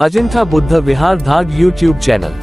अजिंठा बुद्ध विहार धाग YouTube channel.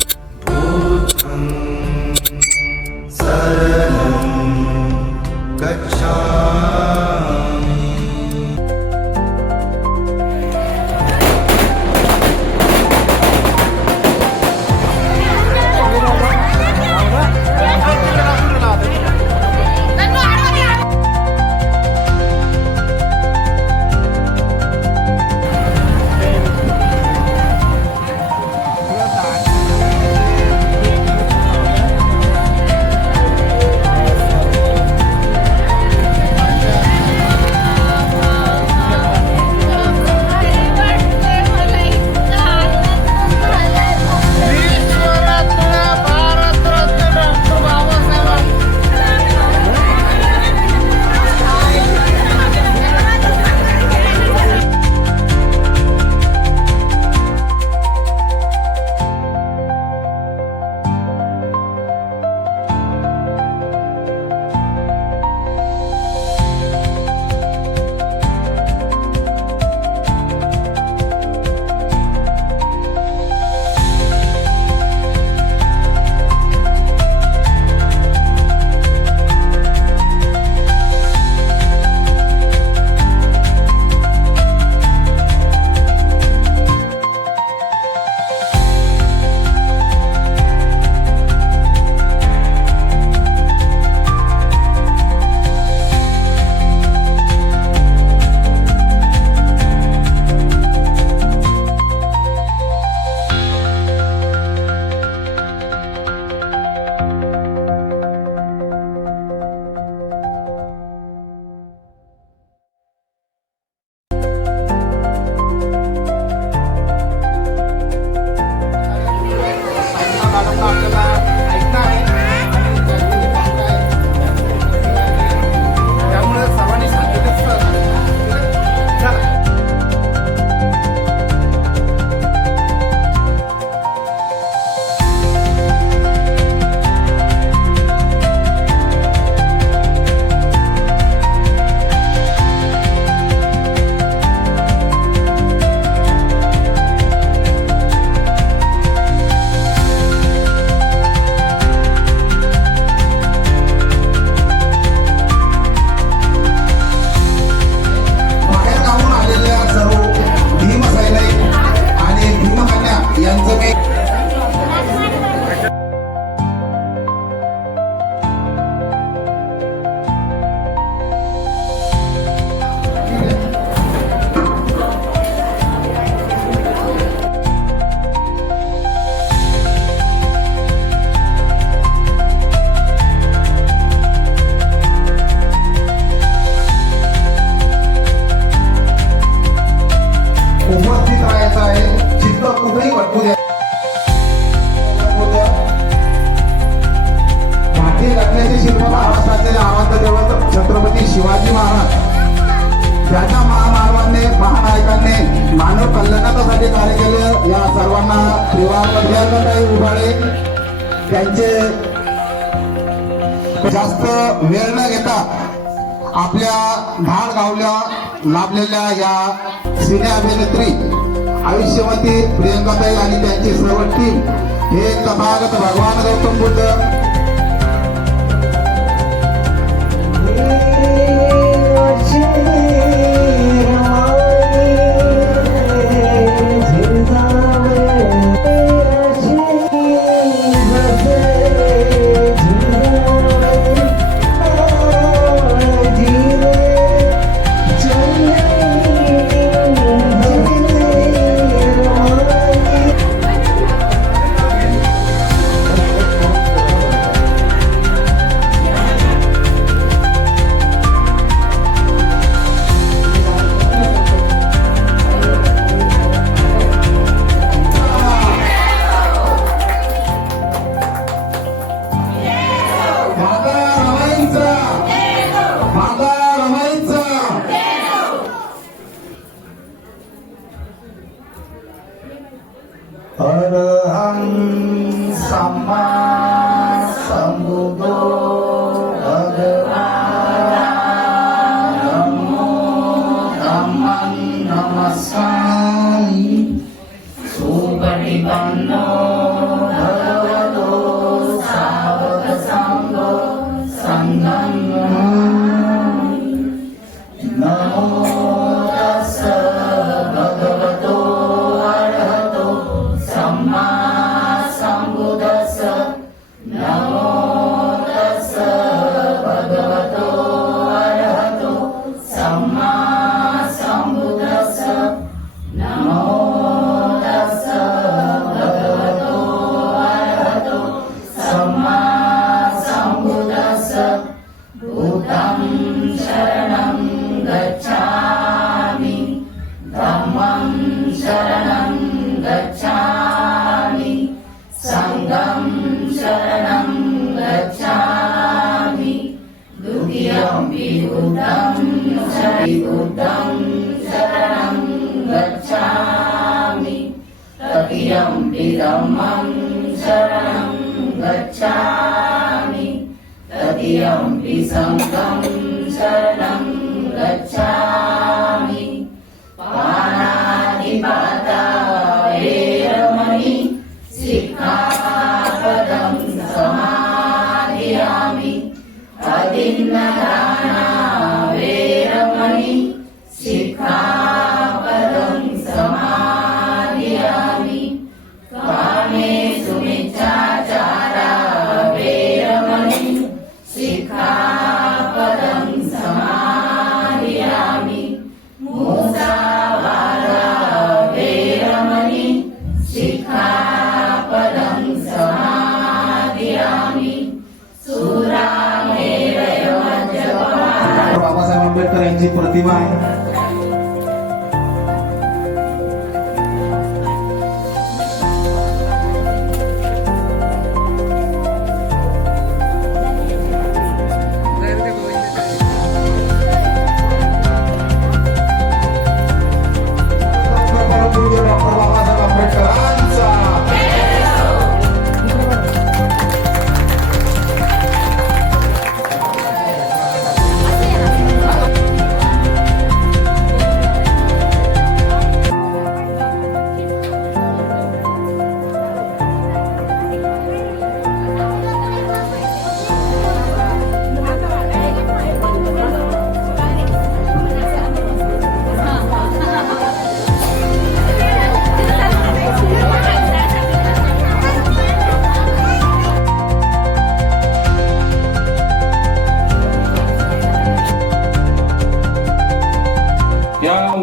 आपले भारतीय घटनेचे शिल्प महाराष्ट्राचे आराध्य दैवत छत्रपती शिवाजी महाराज ज्यांच्या महामानवांनी महानायकांनी मानव कल्याणासाठी कार्य केले, या सर्वांना त्रिवार उभाळे त्यांचे जास्त वेळ न घेता आपल्या धाड गावल्या लाभलेल्या या सिने अभिनेत्री आयुष्यवती प्रियंकाताई आणि त्यांची सर्व टीम हे तथागत भगवान गौतम बुद्ध अरहं सम्मा सम्बुद्धो भगवान् नमो धम्मं नमस्कामि सुपटिपन्नो भगवतो सावकसङ्घो सङ्घं नमो तस्स भगवतो अरहतो सम्मा सम्बुद्धस्स नमो तस्स भगवतो अरहतो सम्मा सम्बुद्धस्स नमो तस्स भगवतो अरहतो सम्मा सम्बुद्धस्स बुद्धं शरणं गच्छामि धम्मं शरणं गच्छामि संघं शरणं गच्छामि द्वितीयंपि बुद्धं शरणं गच्छामि तृतीयंपि धम्मं शरणं गच्छामि तृतीयंपि संघं शरणं गच्छामि पाणातिपाता वेरमणि सिक्खापदं समादयामि अदिन्नदाना वेरमणि सिक्खापदं समादयामि कामेषु मिच्छाचारा वेरमणि सिक्खापदं समादयामि मुसावादा वेरमणि सिक्खापदं समादयामि सुरामेरयमज्जपमाना बाबासाहेब आंबेडकर यांची प्रतिमा आहे.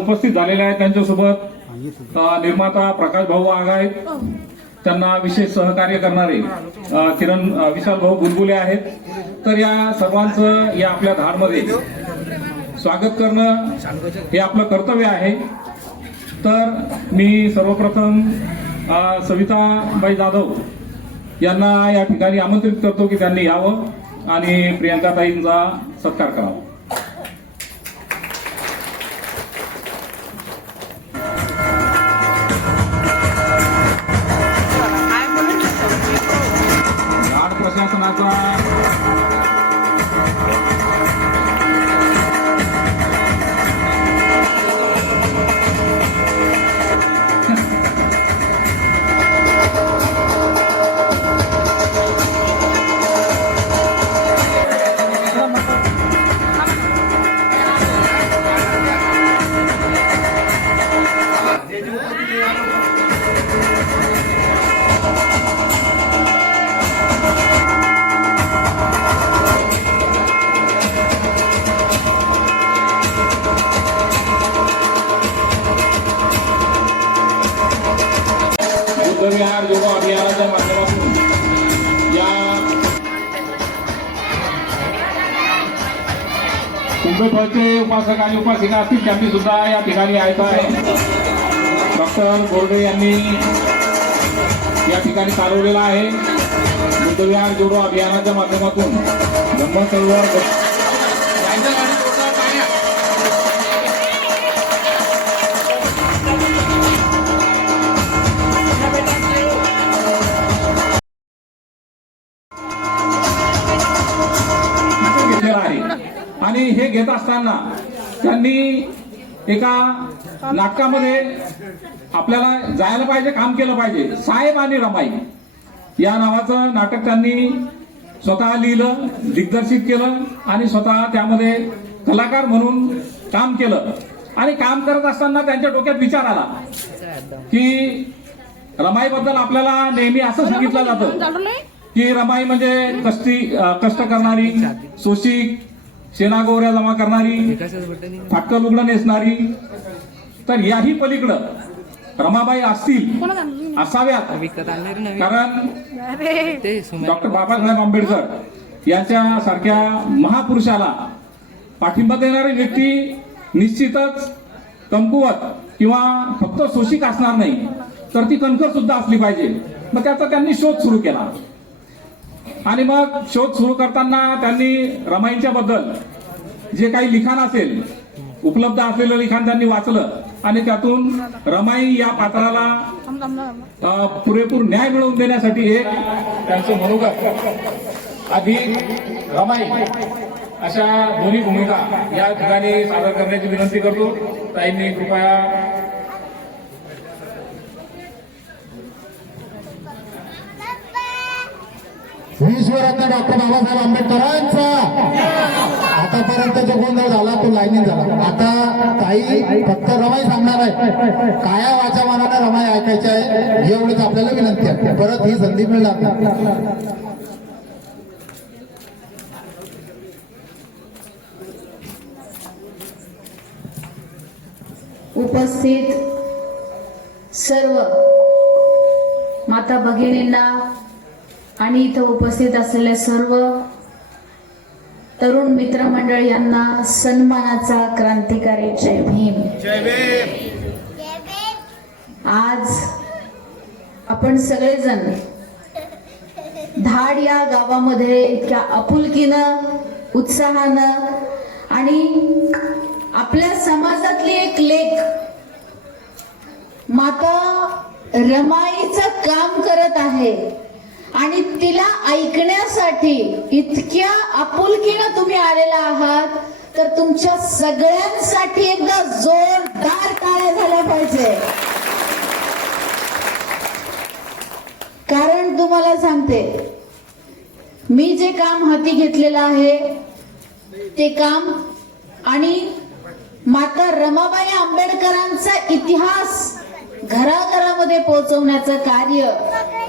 उपस्थित झालेल्या आहेत. त्यांच्यासोबत निर्माता प्रकाश भाऊ वाघ आहेत, त्यांना विशेष सहकार्य करणारे किरण विशाल भाऊ बुलबुले आहेत. तर या सर्वांचं या आपल्या धाडमध्ये स्वागत करणं हे आपलं कर्तव्य आहे. तर मी सर्वप्रथम सविताबाई जाधव यांना या ठिकाणी आमंत्रित करतो की त्यांनी यावं आणि प्रियंकाताईंचा सत्कार करावा. घाट प्रशासनाचा बुद्धविहार जोडो अभियानाच्या माध्यमातून या कुंभेफळचे उपासक आणि उपासिका असतील त्यांनी सुद्धा या ठिकाणी यायचं आहे. डॉक्टर बोर्डे यांनी या ठिकाणी चालवलेला आहे. बुद्धविहार जोडो अभियानाच्या माध्यमातून ब्रह्मसरोवर आणि हे घेत असताना त्यांनी एका नाटकामध्ये आपल्याला जायला पाहिजे, काम केलं पाहिजे. साहेब आणि रमाई या नावाचं नाटक त्यांनी स्वतः लिहिलं, दिग्दर्शित केलं आणि स्वतः त्यामध्ये कलाकार म्हणून काम केलं. आणि काम करत असताना त्यांच्या डोक्यात विचार आला की रमाईबद्दल आपल्याला नेहमी असं सांगितलं जातं की रमाई म्हणजे कष्ट करणारी, सोशिक, शेणागोवऱ्या जमा करणारी, फाटकं लुगडं नेसणारी. तर याही पलीकडं रमाबाई असतील, असाव्यात. कारण डॉक्टर बाबासाहेब आंबेडकर यांच्या सारख्या महापुरुषाला पाठिंबा देणारी व्यक्ती निश्चितच कमकुवत किंवा फक्त शोषिक असणार नाही, तर ती कणखर सुद्धा असली पाहिजे. मग त्याचा त्यांनी शोध सुरू केला. आणि मग शोध सुरू करताना त्यांनी रमाईंच्या बद्दल जे काही लिखाण असेल, उपलब्ध असलेलं लिखाण त्यांनी वाचलं आणि त्यातून रमाई या पात्राला पुरेपूर न्याय मिळवून देण्यासाठी एक त्यांचं मनोगत अधिक रमाई अशा दोन्ही भूमिका या ठिकाणी सादर करण्याची विनंती करतो. ताईंनी कृपया विश्वरत्न डॉक्टर बाबासाहेब आंबेडकरांचा आतापर्यंत जो गोंधळ झाला तो लाईनीत झाला. आता काही फक्त रमाई सांगणार आहे, काया वाचा मनाने रमाई ऐकायची आहे, एवढीच आपल्याला विनंती आहे. परत ही संधी मिळणार नाही. उपस्थित सर्व माता भगिनींना आणि इथं उपस्थित असलेल्या सर्व तरुण मित्रमंडळ यांना सन्मानाचा क्रांतिकारी जय भीम. आज आपण सगळेजण धाड या गावामध्ये इतक्या आपुलकीनं, उत्साहानं आणि आपल्या समाजातली एक लेक माता रमाईचं काम करत आहे आणि तिला ऐकण्यासाठी इतक्या आपुलकीनं तुम्ही आलेला आहात, तर तुमच्या सगळ्यांसाठी एकदा जोरदार टाळ्या झाल्या पाहिजे. कारण तुम्हाला सांगते, मी जे काम हाती घेतलेलं आहे ते काम आणि माता रमाबाई आंबेडकरांचा इतिहास घराघरामध्ये पोहोचवण्याचं कार्य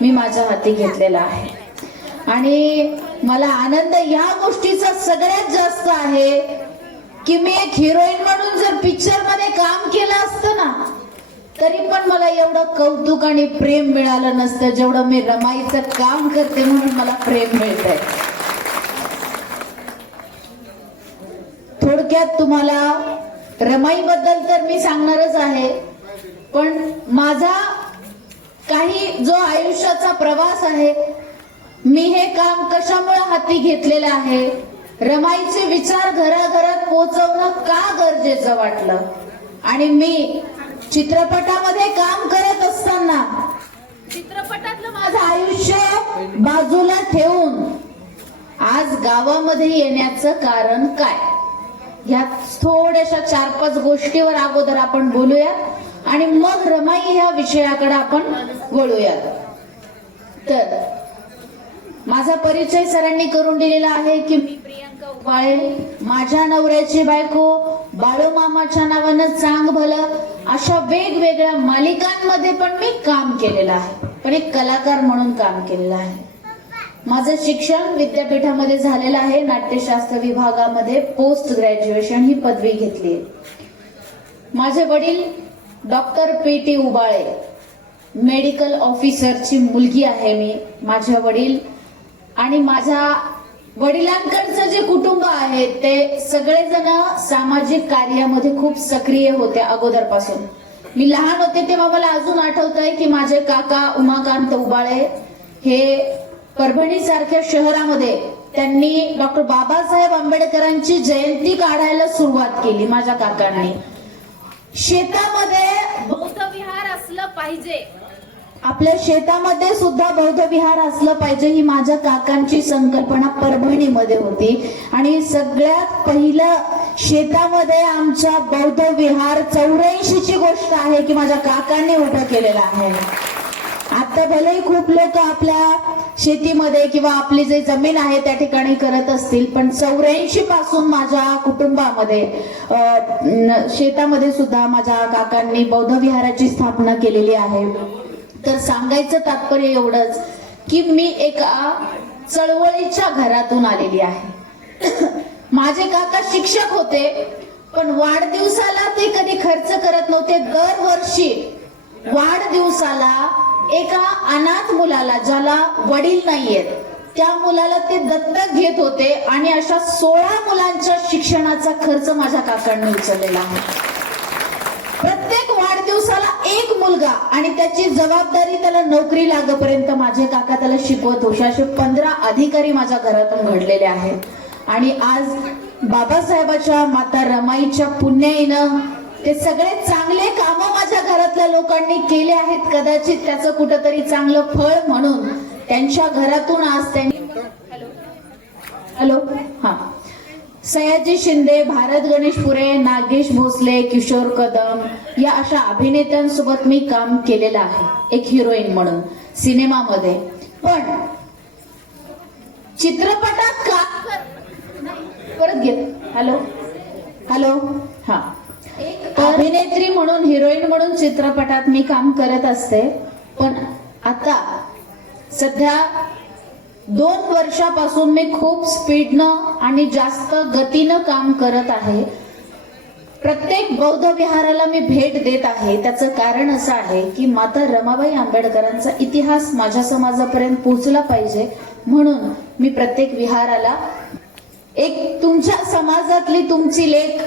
मी माझ्या हाती घेतलेलं आहे. आणि मला आनंद या गोष्टीचा सगळ्यात जास्त आहे की मी एक हिरोईन म्हणून जर पिक्चर मध्ये काम केलं असतं ना, तरी पण मला एवढं कौतुक आणि प्रेम मिळालं नसतं जेवढं मी रमाईचं काम करते म्हणून मला प्रेम मिळतंय. थोडक्यात तुम्हाला रमाई बद्दल तर मी सांगणारच आहे, पण माझा काही जो आयुष्याचा प्रवास आहे, मी हे काम कशामुळे हाती घेतलेलं आहे, रमाईचे विचार घराघरात पोहोचवणं का गरजेचं वाटलं, आणि मी चित्रपटामध्ये काम करत असताना चित्रपटातलं माझं आयुष्य बाजूला ठेवून आज गावामध्ये येण्याचं कारण काय, ह्या थोड्याशा 4-5 गोष्टीवर अगोदर आपण बोलूयात आणि मग रमाई ह्या विषयाकडे आपण वळूयात. तर माझा परिचय सरांनी करून दिलेला आहे की मी प्रियंका उबाळे, माझ्या नवऱ्याची बायको, बाळूमामाच्या नावानं चांग भलं अशा वेगवेगळ्या मालिकांमध्ये पण मी काम केलेलं आहे, पण एक कलाकार म्हणून काम केलेलं आहे. माझं शिक्षण विद्यापीठामध्ये झालेलं आहे, नाट्यशास्त्र विभागामध्ये पोस्ट ग्रॅज्युएशन ही पदवी घेतली. माझे वडील डॉक्टर PT उबाळे, मेडिकल ऑफिसरची मुलगी आहे मी. माझे वडील आणि माझ्या वडिलांकडचं जे कुटुंब आहे ते सगळेजण सामाजिक कार्यामध्ये खूप सक्रिय होते अगोदरपासून. मी लहान होते तेव्हा मला अजून आठवत आहे की माझे काका उमाकांत उबाळे हे परभणी सारख्या शहरामध्ये त्यांनी डॉक्टर बाबासाहेब आंबेडकरांची जयंती काढायला सुरुवात केली. माझ्या काकांनी शेतामध्ये बौद्ध विहार असलं पाहिजे, आपल्या शेतामध्ये सुद्धा बौद्ध विहार असलं पाहिजे ही माझ्या काकांची संकल्पना परभणीमध्ये होती. आणि सगळ्यात पहिलं शेतामध्ये आमच्या बौद्ध विहार 84 ची गोष्ट आहे की माझ्या काकांनी उभं केलेलं आहे. आता भलेही खूप लोक आपल्या शेतीमध्ये किंवा आपली जे जमीन आहे त्या ठिकाणी करत असतील, पण 84 पासून माझ्या कुटुंबामध्ये शेतामध्ये सुद्धा माझ्या काकांनी बौद्ध विहाराची स्थापना केलेली आहे. तर सांगायचं तात्पर्य एवढंच की मी एका चळवळीच्या घरातून आलेली आहे. माझे काका शिक्षक होते, पण वाढदिवसाला ते कधी खर्च करत नव्हते. दरवर्षी वाढदिवसाला एका अनाथ मुलाला, ज्याला वडील नाहीयेत, त्या मुलाला ते दत्तक घेत होते आणि अशा 16 मुलांच्या शिक्षणाचा खर्च माझ्या काकांनी उचललेला आहे. प्रत्येक वाढदिवसाला एक मुलगा आणि त्याची जबाबदारी त्याला नोकरी लागेपर्यंत माझे काका त्याला शिकवत होते. असे 15 अधिकारी माझ्या घरातून घडलेले आहेत. आणि आज बाबासाहेबाच्या माता रमाईच्या पुण्याईनं ते सगळे चांगले कामं माझ्या घरातल्या लोकांनी केले आहेत. कदाचित त्याचं कुठंतरी चांगलं फळ म्हणून त्यांच्या घरातून आज त्यांनी सयाजी शिंदे, भारत गणेशपुरे, नागेश भोसले, किशोर कदम या अशा अभिनेत्यांसोबत मी काम केलेलं आहे एक हिरोईन म्हणून सिनेमामध्ये. पण चित्रपटात का परत घेत हॅलो हा अभिनेत्री म्हणून, हिरोईन म्हणून चित्रपटात मी काम करत असते. पण आता सध्या 2 वर्षापासून मी खूप स्पीडनं आणि जास्त गतीनं काम करत आहे. प्रत्येक बौद्ध विहाराला मी भेट देत आहे. त्याचं कारण असं आहे की माता रमाबाई आंबेडकरांचा इतिहास माझ्या समाजापर्यंत पोहोचला पाहिजे, म्हणून मी प्रत्येक विहाराला एक तुमच्या समाजातली तुमची लेक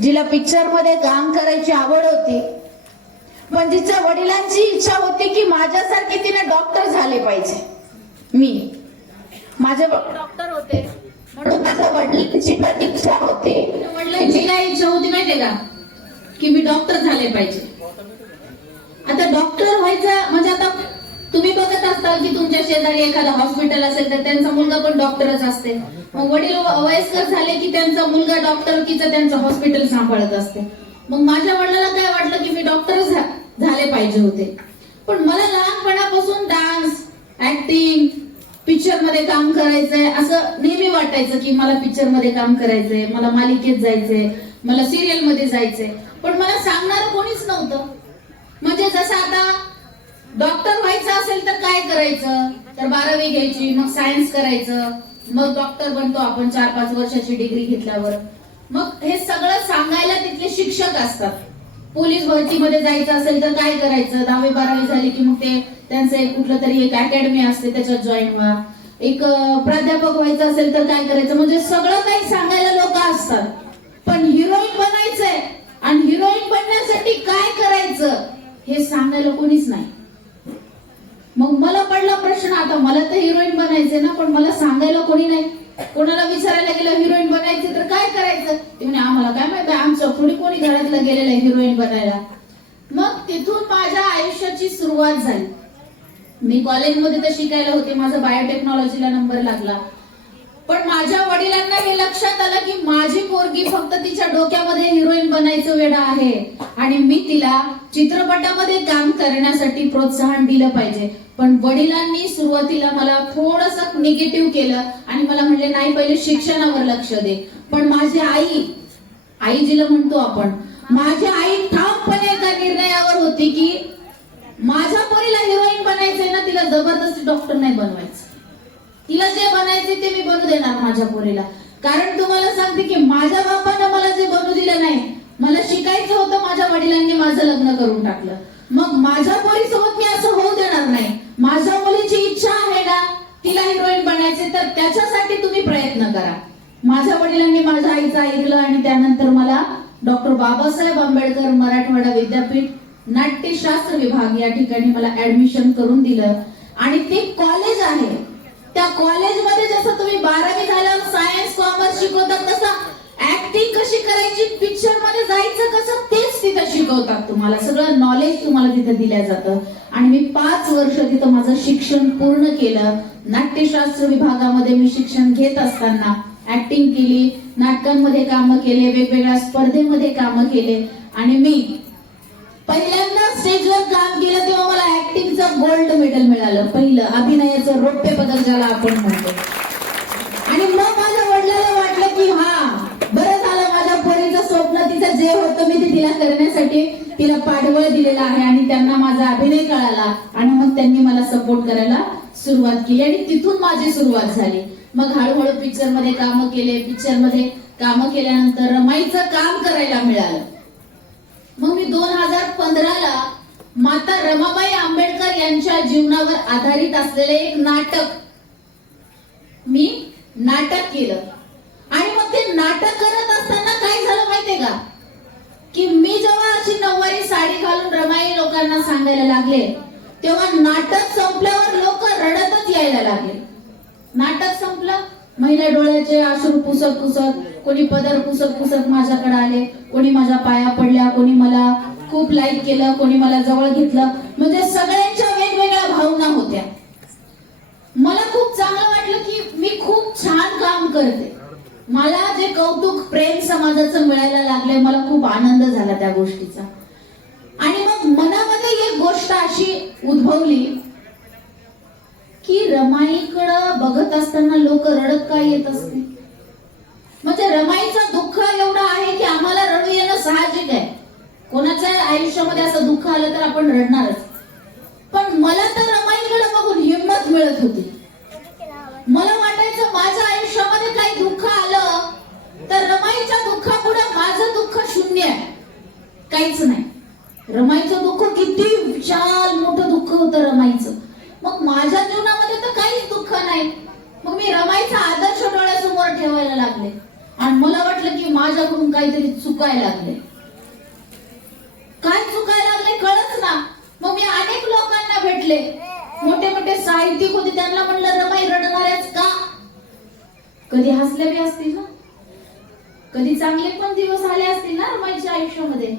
जिला पिक्चर मध्ये काम करायची आवड होती, पण तिच्या वडिलांची इच्छा होती की माझ्यासारखे तिने डॉक्टर झाले पाहिजे. मी माझे डॉक्टर होते म्हणून माझ्या वडिलांची पण इच्छा होती. वडिलांची काय इच्छा होती माहितीये का, की मी डॉक्टर झाले पाहिजे. आता डॉक्टर व्हायचं म्हणजे आता तुम्ही बघत असता की तुमच्या शेजारी एखादा हॉस्पिटल असेल तर त्यांचा मुलगा पण डॉक्टरच असते. मग वडील वयस्कर झाले की त्यांचा मुलगा डॉक्टरकीचं त्यांचं हॉस्पिटल सांभाळत असते. मग माझ्या वडिलांना काय वाटलं की मी डॉक्टरच झाले पाहिजे होते. पण मला लहानपणापासून डान्स, ऍक्टिंग, पिक्चर मध्ये काम करायचंय असं नेहमी वाटायचं की मला पिक्चर मध्ये काम करायचंय, मला मालिकेत जायचंय, मला सिरियल मध्ये जायचंय. पण मला सांगणारं कोणीच नव्हतं. म्हणजे जसं आता डॉक्टर व्हायचं असेल तर काय करायचं, तर 12वी घ्यायची, मग सायन्स करायचं, मग डॉक्टर बनतो आपण 4-5 वर्षाची डिग्री घेतल्यावर. मग हे सगळं सांगायला तिथले शिक्षक असतात. पोलीस भरतीमध्ये जायचं असेल तर काय करायचं, 10वी-12वी झाली की मग ते त्यांचं कुठलं तरी एक अकॅडमी असते त्याच्यात जॉईन व्हा. एक प्राध्यापक व्हायचं असेल तर काय करायचं, म्हणजे सगळं काही सांगायला लोक असतात. पण हिरोईन बनायचंय आणि हिरोईन बनण्यासाठी काय करायचं हे सांगायला कोणीच नाही. मग मला पडला प्रश्न, आता मला तर हिरोईन बनायचे ना, पण मला सांगायला कोणी नाही. कोणाला विचारायला गेलं हिरोईन बनायचे तर काय करायचं, ते म्हणे आम्हाला काय माहिती, आमचं थोडी कोणी घरातलं गेलेलं आहे हिरोईन बनायला. मग तिथून माझ्या आयुष्याची सुरुवात झाली. मी कॉलेजमध्ये तर शिकायला होते, माझा बायोटेक्नॉलॉजीला नंबर लागला. पण माझ्या वडिलांना हे लक्षात आलं की माझी पोरगी फक्त तिच्या डोक्यामध्ये हिरोईन बनायचं वेडा आहे आणि मी तिला चित्रपटामध्ये काम करण्यासाठी प्रोत्साहन दिलं पाहिजे. पण वडिलांनी सुरुवातीला मला थोडंसं निगेटिव्ह केलं आणि मला म्हणले नाही, पहिले शिक्षणावर लक्ष दे. पण माझी आई जिला म्हणतो आपण, माझी आई ठामपणे एका निर्णयावर होती की माझ्या पोरीला हिरोईन बनायचंय ना, तिला जबरदस्ती डॉक्टर नाही बनवायचं. तिला जे बनायचे ते मी बनू देणार माझ्या पोरीला. कारण तुम्हाला सांगते की माझ्या बापानं मला जे बनू दिलं नाही, मला शिकायचं होतं, माझ्या वडिलांनी माझं लग्न करून टाकलं. मग माझ्या पोरीसोबत मी असं होऊ देणार नाही. माझ्या मुलीची इच्छा आहे ना तिला हिरोईन बनायचे, तर त्याच्यासाठी तुम्ही प्रयत्न करा. माझ्या वडिलांनी माझ्या आईचं ऐकलं आणि त्यानंतर मला डॉक्टर बाबासाहेब आंबेडकर मराठवाडा विद्यापीठ नाट्यशास्त्र विभाग या ठिकाणी मला ऍडमिशन करून दिलं. आणि ते कॉलेज आहे, त्या कॉलेजमध्ये जसं तुम्ही 12वी झाल्यावर सायन्स कॉमर्स शिकवतात तसं ऍक्टिंग कशी करायची, पिक्चर मध्ये जायचं कसं, तेच तिथं शिकवतात. तुम्हाला सगळं नॉलेज तुम्हाला तिथं दिलं जातं. आणि मी 5 वर्ष तिथं माझं शिक्षण पूर्ण केलं. नाट्यशास्त्र विभागामध्ये मी शिक्षण घेत असताना ऍक्टिंग केली, नाटकांमध्ये कामं केले, वेगवेगळ्या स्पर्धेमध्ये कामं केले. आणि मी पहिल्यांदा स्टेजवर काम केलं तेव्हा मला ऍक्टिंगचं गोल्ड मेडल मिळालं, पहिलं अभिनयाचं रौप्य पदक ज्याला आपण म्हणतो. आणि मग माझ्या वडिलांना वाटलं की बरं झालं, माझ्या पोरीचं स्वप्न, तिचं जे होतं मी ते तिला करण्यासाठी तिला पाठबळ दिलेलं आहे. आणि त्यांना माझा अभिनय कळाला आणि मग त्यांनी मला सपोर्ट करायला सुरुवात केली आणि तिथून माझी सुरुवात झाली. मग हळूहळू पिक्चरमध्ये कामं केले, पिक्चरमध्ये कामं केल्यानंतर रमाईचं काम करायला मिळालं. मग मी 2015ला माता रमाबाई आंबेडकर यांच्या जीवनावर आधारित असलेले एक नाटक केलं. आणि मग ते नाटक करत असताना काय झालं माहितीये का, की मी जेव्हा अशी नऊवारी साडी घालून रमाई लोकांना सांगायला लागले तेव्हा नाटक संपल्यावर लोक रडतच यायला लागले. नाटक संपलं, महिला डोळ्याचे अश्रू पुसत पुसत, कोणी पदर पुसत पुसत माझ्याकडे आले, कोणी माझ्या पाया पडल्या, कोणी मला खूप लाईक केलं, कोणी मला जवळ घेतलं. म्हणजे सगळ्यांच्या वेगवेगळ्या भावना होत्या. मला खूप चांगलं वाटलं की मी खूप छान काम करते. मला जे कौतुक प्रेम समाजाचं मिळायला लागलंय, मला खूप आनंद झाला त्या गोष्टीचा. आणि मग मनामध्ये एक गोष्ट अशी उद्भवली की रमाईकडं बघत असताना लोक रडत का येत असतील. म्हणजे रमाईचं दुःख एवढं आहे की आम्हाला रडू येणं साहजिक आहे. कोणाच्या आयुष्यामध्ये असं दुःख आलं तर आपण रडणारच. पण मला तर रमाईकडे बघून हिंमत मिळत होती. मला वाटायचं माझ्या आयुष्यामध्ये काही दुःख आलं तर रमाईच्या दुःखापुढे माझं दुःख शून्य आहे, काहीच नाही. रमाईचं दुःख किती विशाल मोठं दुःख होतं रमाईचं. मग माझ्या जीवनामध्ये तर काहीच दुःख नाही. मग मी रमाईचा आदर्श डोळ्यासमोर ठेवायला लागले आणि मला वाटलं की माझ्याकडून काहीतरी चुकायला लागले. काय चुकायला लागले कळत ना. मग मी अनेक लोकांना भेटले, मोठे मोठे साहित्यिक होते, त्यांना म्हणलं रमाई रडणाऱ्याच का. कधी हसले बी असतील ना, कधी चांगले पण दिवस आले असतील ना रमाईच्या आयुष्यामध्ये.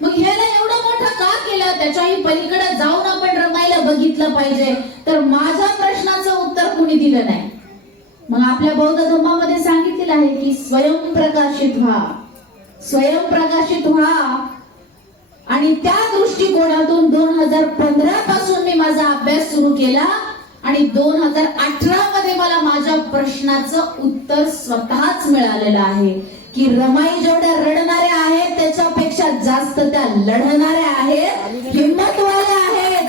मग ह्याला एवढं मोठं का केलं, त्याच्याही पलीकडे जाऊन आपण रमाईला बघितलं पाहिजे. तर माझ्या प्रश्नाचं उत्तर कोणी दिलं नाही. मग आपल्या बौद्ध धर्मामध्ये सांगितलेलं आहे की स्वयंप्रकाशित व्हा, स्वयंप्रकाशित व्हा. आणि त्या दृष्टिकोनातून 2015 पासून मी माझा अभ्यास सुरू केला आणि 2018 मध्ये मला माझ्या प्रश्नाचं उत्तर स्वतःच मिळालेलं आहे की रमाई जेवढ्या रडणाऱ्या आहेत त्याच्यापेक्षा जास्त त्या लढणाऱ्या आहेत, हिंमतवाल्या आहेत,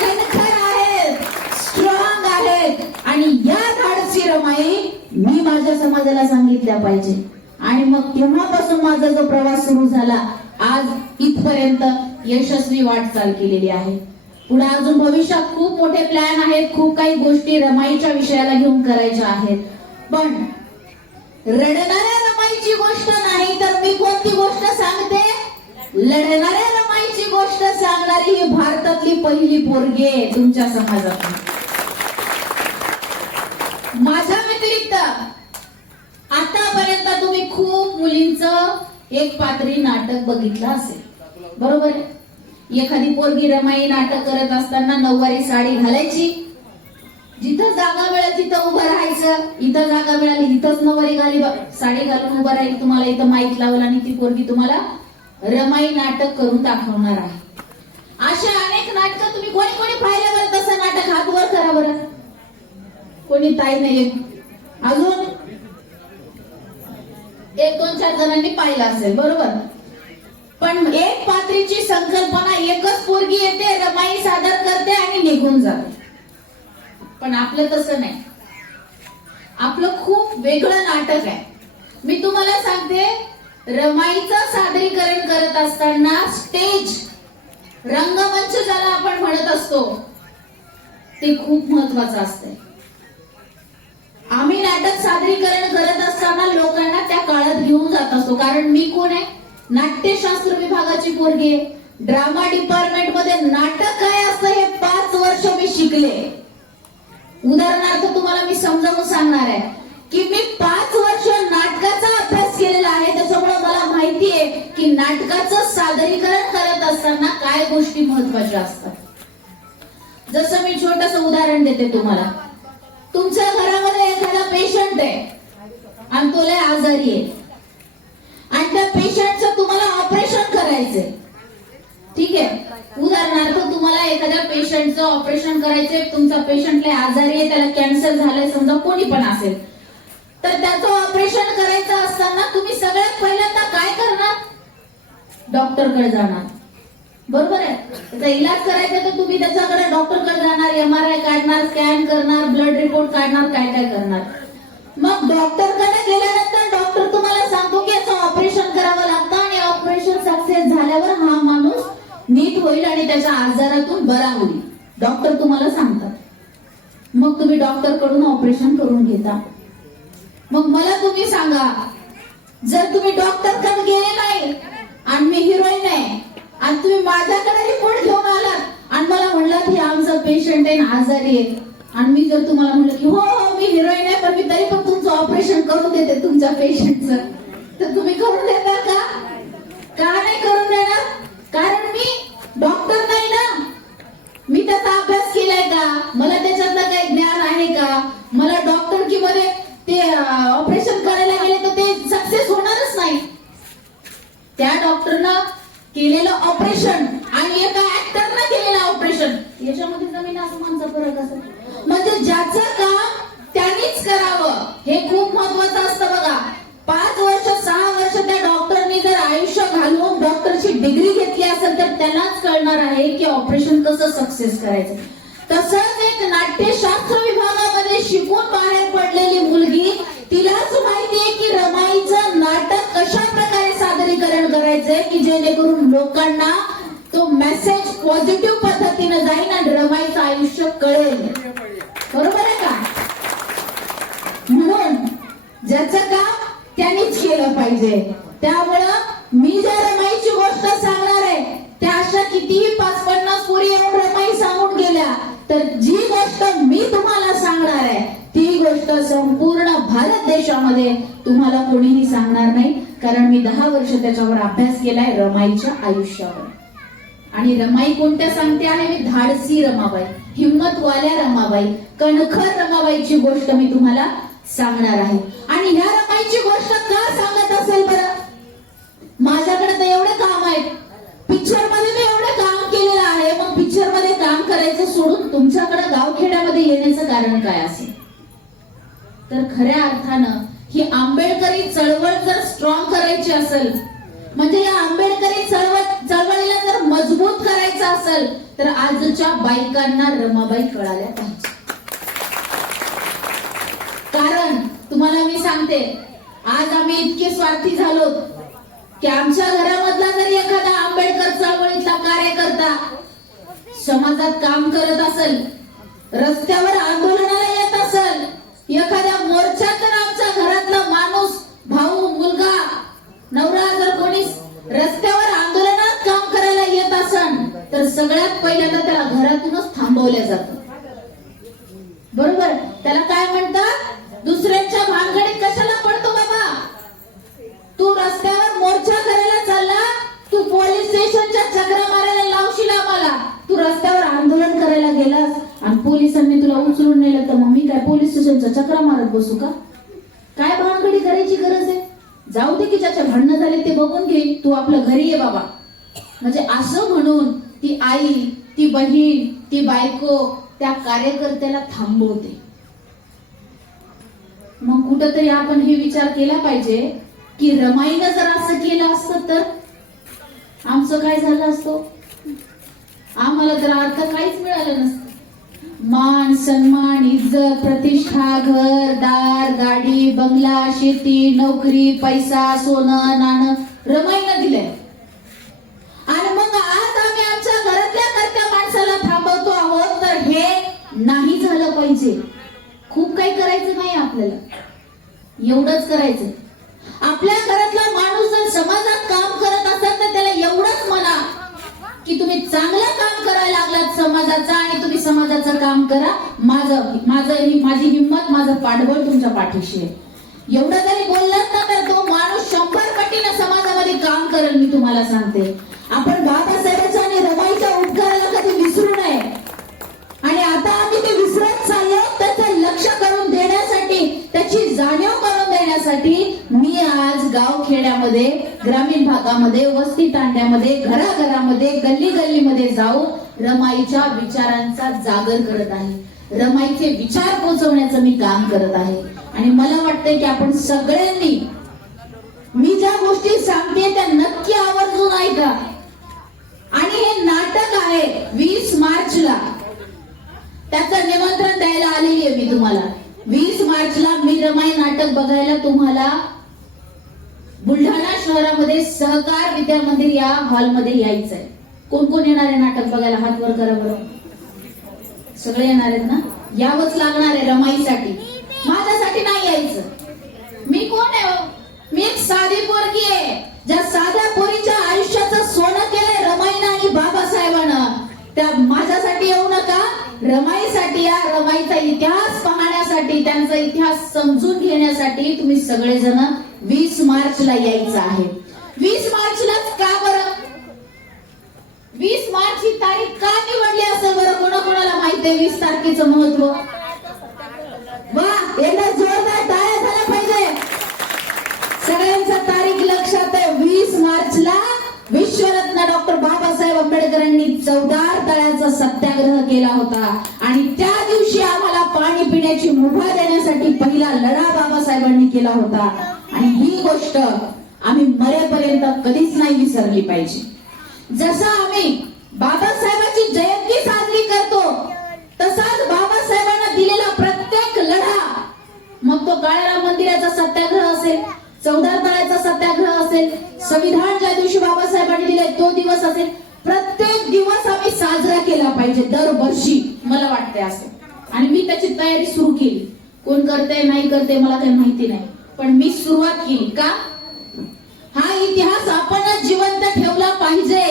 कणखर आहेत, स्ट्रॉंग आहेत. आणि या धाडसी रमाई मी माझ्या समाजाला सांगितल्या पाहिजे. आणि मग तेव्हापासून माझा जो प्रवास सुरू झाला, आज इथपर्यंत यशस्वी वाटचाल केलेली आहे. पुढे अजून भविष्यात खूप मोठे प्लॅन आहेत, खूप काही गोष्टी रमाईच्या विषयाला घेऊन करायच्या आहेत. पण रडणाऱ्या रमाईची गोष्ट नाही तर मी कोणती गोष्ट सांगते, लढणाऱ्या रमाईची गोष्ट सांगणारी ही भारतातली पहिली पोरगी आहे तुमच्या समाजात. माझ्या व्यतिरिक्त आतापर्यंत तुम्ही खूप मुलींचं एक पात्री नाटक बघितलं असेल, बरोबर आहे. एखादी पोरगी रमाई नाटक करत असताना नऊवारी साडी घालायची, जिथं जागा मिळेल तिथं उभं राहायचं, इथं जागा मिळाली इथंच नऊवारी साडी घालून उभं राहील. तुम्हाला इथं माईक लावलं आणि ती पोरगी तुम्हाला रमाई नाटक करून दाखवणार आहे. अशा अनेक नाटकं तुम्ही कोणी कोणी पाहिलं बरं तसं नाटक? हात वर करा बरं. कोणी ताई नाही, अजून 1-2-4 जणांनी पाहिलं असेल, बरोबर. पण एक पात्रीची संकल्पना, एकच पोरगी येते, रमाई सादर करते आणि निघून जाते. पण आपलं तसं नाही, आपलं खूप वेगळं नाटक आहे. मी तुम्हाला सांगते, रमाईचं सादरीकरण करत असताना स्टेज, रंगमंच ज्याला आपण म्हणत असतो, ते खूप महत्वाचं असतंय. आम्ही नाटक सादरीकरण करत असताना लोकांना त्या काळात घेऊन जात असतो. कारण मी कोण आहे? नाट्यशास्त्र विभागाची पोरगी आहे. ड्रामा डिपार्टमेंट मध्ये नाटक काय असतं हे 5 वर्ष मी शिकले. उदाहरणार्थ तुम्हाला मी समजावून सांगणार आहे की मी 5 वर्ष नाटकाचा अभ्यास केलेला आहे. त्याच्यामुळे मला माहिती आहे की नाटकाचं सादरीकरण करत असताना काय गोष्टी महत्वाच्या असतात. जसं मी छोटस उदाहरण देते तुम्हाला. तुमच्या घरामध्ये एखादा पेशंट आहे आणि तो लय आजारी आहे आणि त्या पेशंटचं तुम्हाला ऑपरेशन करायचंय, ठीक आहे. उदाहरणार्थ तुम्हाला एखाद्या पेशंटचं ऑपरेशन करायचंय, तुमचा पेशंट लय आजारी आहे, त्याला कॅन्सर झालंय समजा, कोणी पण असेल, तर त्याचं ऑपरेशन करायचं असताना तुम्ही सगळ्यात पहिल्यांदा काय करणार? डॉक्टरकडे जाणार, बरोबर आहे. त्याचा इलाज करायचा तर तुम्ही त्याच्याकडे डॉक्टरकडे जाणार, MRI काढणार, स्कॅन करणार, ब्लड रिपोर्ट काढणार, काय काय करणार. मग डॉक्टरकडे गेल्यानंतर डॉक्टर तुम्हाला सांगतो की याचं ऑपरेशन करावं लागतं आणि ऑपरेशन सक्सेस झाल्यावर हा माणूस नीट होईल आणि त्याच्या आजारातून बरा होईल, डॉक्टर तुम्हाला सांगतात. मग तुम्ही डॉक्टर कडून ऑपरेशन करून घेता. मग मला तुम्ही सांगा, जर तुम्ही डॉक्टरकडे गेले नाही आणि मी हिरोईन आहे आणि तुम्ही माझ्याकडे रिपोर्ट घेऊन आलात आणि मला म्हणलात की आमचं पेशंट आहे आजारी आहे, आणि मी जर तुम्हाला म्हणलं की हो हो मी हिरोईन आहे पण मी तरी पण तुमचं ऑपरेशन करून देते तुमच्या पेशंटचं, तर तुम्ही करून देता का? का नाही करून देणार? कारण मी डॉक्टर नाही ना. मी त्याचा अभ्यास केलाय का? मला त्याच्यातलं काही ज्ञान आहे का? मला डॉक्टर मध्ये ते ऑपरेशन करायला गेले तर ते सक्सेस होणारच नाही. त्या डॉक्टरनं केलेलं ऑपरेशन आणि एका ऍक्टरनं केलेलं ऑपरेशन याच्यामध्ये जमीन आसमानचा फरक असेल. म्हणजे ज्याचं काम त्यांनीच करावं हे खूप महत्वाचं असतं बघा. 5 वर्ष 6 वर्ष त्या डॉक्टरनी जर आयुष्य घालवून डॉक्टरची डिग्री घेतली असेल तर त्यांनाच कळणार आहे की ऑपरेशन कसं सक्सेस करायचं. तसंच एक नाट्यशास्त्र विभागामध्ये शिकून बाहेर पडलेली मुलगी, तिलाच माहितीये की रमाईचं नाटक कशा प्रकारे सादरीकरण करायचंय की जेणेकरून लोकांना तो मेसेज पॉझिटिव्ह पद्धतीने जाईल आणि रमाईचं आयुष्य कळेल, बरोबर आहे का? म्हणून ज्याचं काम त्यांनीच केलं पाहिजे. त्यामुळं मी ज्या रमाईची गोष्ट सांगणार आहे त्या अशा कितीही 50-50 पोरी येऊन रमाई सांगून गेल्या, तर जी गोष्ट मी तुम्हाला सांगणार आहे ती गोष्ट संपूर्ण भारत देशामध्ये तुम्हाला कोणीही सांगणार नाही. कारण मी 10 वर्ष त्याच्यावर अभ्यास केलाय रमाईच्या आयुष्यावर. आणि रमाई कोणत्या सांगते आहे मी? धाडसी रमाबाई, हिम्मतवाल्या रमाबाई, कणखर रमाबाईची गोष्ट मी तुम्हाला सांगणार आहे. आणि ह्या रमाईची गोष्ट का सांगत असेल बरं? माझ्याकडे तर एवढे काम आहेत, पिक्चर मध्ये मी एवढं काम केलेलं आहे, मग पिक्चर मध्ये काम करायचं सोडून तुमच्याकडे गावखेड्यामध्ये येण्याचं कारण काय असेल? तर खऱ्या अर्थानं ही आंबेडकरी चळवळ जर स्ट्रॉंग करायची असेल, म्हणजे या आंबेडकरी चळवळीला जर मजबूत करायचं असेल तर आजच्या बायकांना रमाबाई कळाल्या पाहिजे. कारण तुम्हाला मी सांगते, आज आम्ही इतके स्वार्थी झालो की आमच्या घरामधला जर एखादा आंबेडकर चळवळीतला कार्यकर्ता समाजात काम करत असेल, रस्त्यावर आंदोलनाला येत असेल, एखाद्या मोर्चात जर आमच्या घरातला माणूस, भाऊ, मुलगा, नवरा जर कोणी रस्त्यावर आंदोलनात काम करायला येत असेल थांबवलं जातं. बरोबर, त्याला काय म्हणतात, दुसऱ्यांच्या भानगडीत कशाला पडतो बाबा? तू रस्त्यावर मोर्चा करायला चालला, तू पोलीस स्टेशनच्या चक्रा मारायला लावशील आम्हाला. तू रस्त्यावर आंदोलन करायला गेलास आणि पोलिसांनी तुला उचलून नेलं, तर मग मी काय पोलीस स्टेशनच्या चक्रा मारत बसू का? काय भानगडी करायची गरज आहे? जाऊ दे की ज्याच्या भांडणं झाले ते बघून घे, तू आपलं घरी ये बाबा. म्हणजे असं म्हणून ती आई, ती बहीण, ती बायको त्या कार्यकर्त्याला थांबवते. मग कुठंतरी आपण हे विचार केला पाहिजे की रमाईनं जर असं केलं असतं तर आमचं काय झालं असतं? आम्हाला तर अर्थ काहीच मिळालं नसतं. मान, सन्मान, इज्जत, प्रतिष्ठा, घर दार, गाडी, बंगला, शेती, नोकरी, पैसा, सोनं नाणं रमाईनं दिलंय. आणि मग आज आम्ही आमच्या घरातल्या करत्या माणसाला थांबवतो आहोत, तर हे नाही झालं पाहिजे. खूप काही करायचं नाही आपल्याला, एवढंच करायचं. आपल्या घरातला माणूस जर समाजात काम करत असेल तर त्याला एवढंच म्हणा की तुम्ही चांगलं काम करायला लागलात समाजाचं, आणि तुम्ही समाजाचं काम करा. माझी हिंमत, माझं पाठबळ तुमच्या पाठीशी आहे. एवढं जरी बोललात ना तर तो माणूस 100 पटीनं समाजामध्ये काम करेल. मी तुम्हाला सांगते, आपण बाबासाहेबांच्या आणि रमाईच्या उपकाराला कधी विसरू नये. आणि आता आम्ही ते विसरत चाललो, त्याचं लक्ष करून देण्यासाठी, त्याची जाणीव करून देण्यासाठी मी आज गाव खेड्यामध्ये, ग्रामीण भागामध्ये, वस्ती तांड्यामध्ये, घराघरामध्ये, गल्ली गल्लीमध्ये जाऊन रमाईच्या विचारांचा जागर करत आहे. रमाईचे विचार पोहोचवण्याचं मी काम करत आहे. आणि मला वाटतंय की आपण सगळ्यांनी मी ज्या गोष्टी सांगते त्या नक्की आवर्जून ऐका. आणि हे नाटक आहे 20 मार्चला, त्याचं निमंत्रण द्यायला आलेली आहे मी तुम्हाला. 20 मार्चला मी रमाई नाटक बघायला तुम्हाला बुलढाणा शहरामध्ये सहकार विद्या मंदिर या हॉलमध्ये यायचं आहे. कोण कोण येणार आहे नाटक बघायला? हात वर करा बरं. सगळे येणार आहेत ना? यावंच लागणार आहे रमाईसाठी, माझ्यासाठी नाही यायचं. मी कोण आहे हो? मी एक साधी पोरगी आहे, ज्या साध्या पोरीच्या आयुष्याचं सोनं केलंय रमाईनं आणि बाबासाहेबांनं. त्या माझ्यासाठी येऊ नका, रमाईसाठी या. रमाईचा इतिहास पाहण्यासाठी, त्यांचा इतिहास समजून घेण्यासाठी तुम्ही सगळेजण 20 मार्चला यायचं आहे. 20 मार्चलाच का बरं? 20 मार्च ही तारीख का निवडली असेल बरं? कोणाकोणाला माहिती आहे 20 तारखेचं महत्व? वा, एकदा जोरदार टाळ्या झाल्या पाहिजे. सगळ्यांचा तारीख लक्षात आहे. 20 मार्चला विश्वरत्न डॉक्टर बाबासाहेब आंबेडकरांनी 14 तळ्याचा सत्याग्रह केला होता. आणि त्या दिवशी आम्हाला पाणी पिण्याची मुभा देण्यासाठी पहिला लढा बाबासाहेबांनी केला होता. आणि ही गोष्ट आम्ही मरेपर्यंत कधीच नाही विसरली पाहिजे. जसं आम्ही बाबासाहेबांची जयंती साजरी करतो, तसाच बाबासाहेबांना दिलेला प्रत्येक लढा, मग तो काळाराम मंदिराचा सत्याग्रह असेल, 14 तळ्याचा सत्याग्रह असेल, संविधान ज्या दिवशी बाबासाहेबांनी दिले तो दिवस असेल, प्रत्येक दिवस आम्ही साजरा केला पाहिजे दरवर्षी, मला वाटते असं. आणि मी त्याची तयारी सुरू केली. कोण करते नाही करते मला काही माहिती नाही, पण मी सुरुवात केली. का? हा इतिहास आपणच जिवंत ठेवला पाहिजे.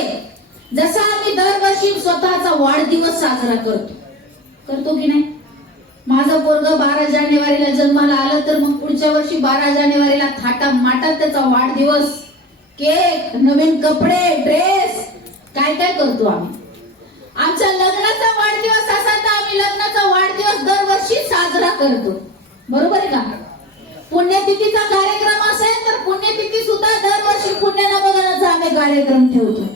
जसा आम्ही दरवर्षी स्वतःचा वाढदिवस साजरा करतो की नाही? माझं पोरग 12 जानेवारीला जन्माला आलं तर मग पुढच्या वर्षी 12 जानेवारीला थाटा माटात त्याचा वाढदिवस, केक, नवीन कपडे, ड्रेस, काय काय करतो आम्ही. आमच्या लग्नाचा वाढदिवस असा तर आम्ही लग्नाचा वाढदिवस दरवर्षी साजरा करतो. बरोबर आहे का? पुण्यतिथीचा कार्यक्रम असेल तर पुण्यतिथी सुद्धा दरवर्षी पुण्यनवदनाचा आम्ही कार्यक्रम ठेवतो.